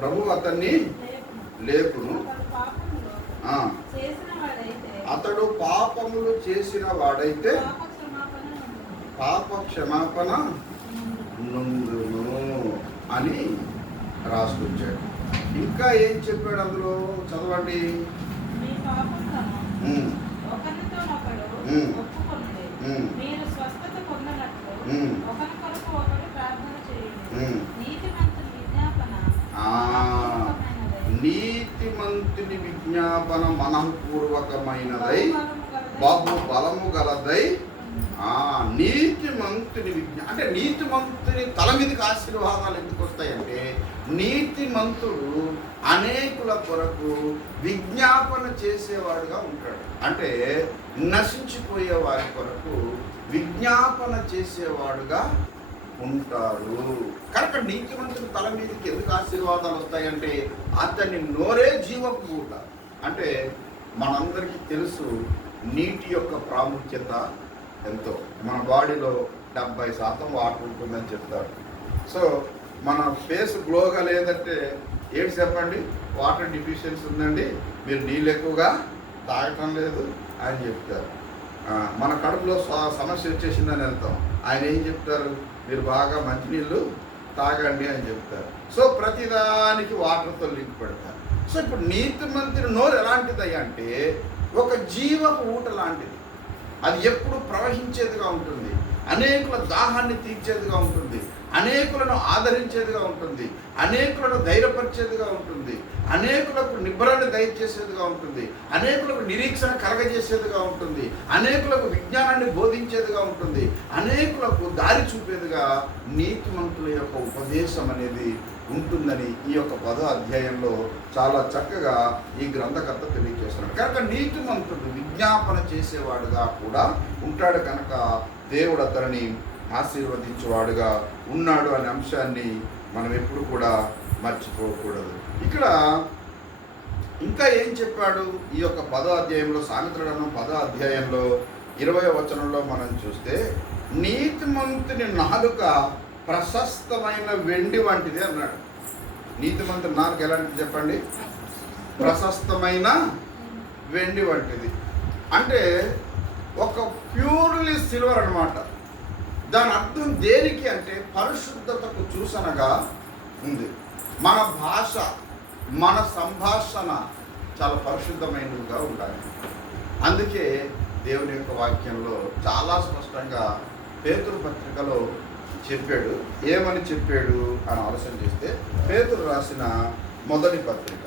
ప్రభు అతన్ని లేపును. అతడు పాపములు చేసిన వాడైతే పాప క్షమాపణ నుండును అని రాసుకొచ్చాడు. ఇంకా ఏం చెప్పాడు అందులో చదవండి. నీతిమంతుని విజ్ఞాపన మనఃపూర్వకమైనదై బహు బలము గలదై. నీతిమంతుని అంటే నీతిమంతుని తల మీదకి ఆశీర్వాదాలు ఎందుకు వస్తాయంటే నీతిమంతుడు అనేకుల కొరకు విజ్ఞాపన చేసేవాడుగా ఉంటాడు. అంటే నశించిపోయే వారి కొరకు విజ్ఞాపన చేసేవాడుగా ఉంటాడు. కనుక నీతిమంతుని తల మీదకి ఎందుకు ఆశీర్వాదాలు వస్తాయంటే అతని నోరే జీవపు ఊట. అంటే మనందరికీ తెలుసు నీటి యొక్క ప్రాముఖ్యత ఎంతో. మన బాడీలో 70% వాటర్ ఉంటుందని చెప్తారు. సో మన ఫేస్ గ్లోగా లేదంటే ఏంటి చెప్పండి, వాటర్ డిఫిషియన్సీ ఉందండి, మీరు నీళ్ళు ఎక్కువగా తాగటం లేదు అని చెప్తారు. మన కడుపులో సమస్య వచ్చేసిందని వెళ్తాం, ఆయన ఏం చెప్తారు, మీరు బాగా మంచినీళ్ళు తాగండి అని చెప్తారు. సో ప్రతిదానికి వాటర్తో లింక్ పెడతారు. సో ఇప్పుడు నీతిమంతుని నోరు ఎలాంటిది అంటే ఒక జీవపు ఊట లాంటిది. అది ఎప్పుడు ప్రవహించేదిగా ఉంటుంది, అనేకుల దాహాన్ని తీర్చేదిగా ఉంటుంది, అనేకులను ఆదరించేదిగా ఉంటుంది, అనేకులను ధైర్యపరిచేదిగా ఉంటుంది, అనేకులకు నిబ్బరాన్ని దయచేసేదిగా ఉంటుంది, అనేకులకు నిరీక్షణ కలగజేసేదిగా ఉంటుంది, అనేకులకు విజ్ఞానాన్ని బోధించేదిగా ఉంటుంది, అనేకులకు దారి చూపేదిగా నీతిమంతుల యొక్క ఉపదేశం అనేది ఉంటుందని ఈ యొక్క 10వ అధ్యాయంలో చాలా చక్కగా ఈ గ్రంథకర్త తెలియజేస్తున్నాడు. కనుక నీతిమంతుడు విజ్ఞాపన చేసేవాడుగా కూడా ఉంటాడు. కనుక దేవుడు అతనిని ఆశీర్వదించేవాడుగా ఉన్నాడు అనే అంశాన్ని మనం ఎప్పుడు కూడా మర్చిపోకూడదు. ఇక్కడ ఇంకా ఏం చెప్పాడు ఈ యొక్క 10వ అధ్యాయంలో, సామెతల గ్రంథం 10వ అధ్యాయంలో 20వ వచనంలో మనం చూస్తే నీతిమంతుని నాలుక ప్రశస్తమైన వెండి వంటిది అన్నాడు. నీతిమంతుని నాలుక ఎలాంటిది చెప్పండి? ప్రశస్తమైన వెండి వంటిది. అంటే ఒక ప్యూర్లీ సిల్వర్ అన్నమాట. దాని అర్థం దేనికి అంటే పరిశుద్ధతకు సూచనగా ఉంది. మన భాష, మన సంభాషణ చాలా పరిశుద్ధమైనదిగా ఉండాలి. అందుకే దేవుని యొక్క వాక్యంలో చాలా స్పష్టంగా పేతురు పత్రికలో చెప్పాడు. ఏమని చెప్పాడు అని ఆలోచన చేస్తే పేతురు రాసిన మొదటి పత్రిక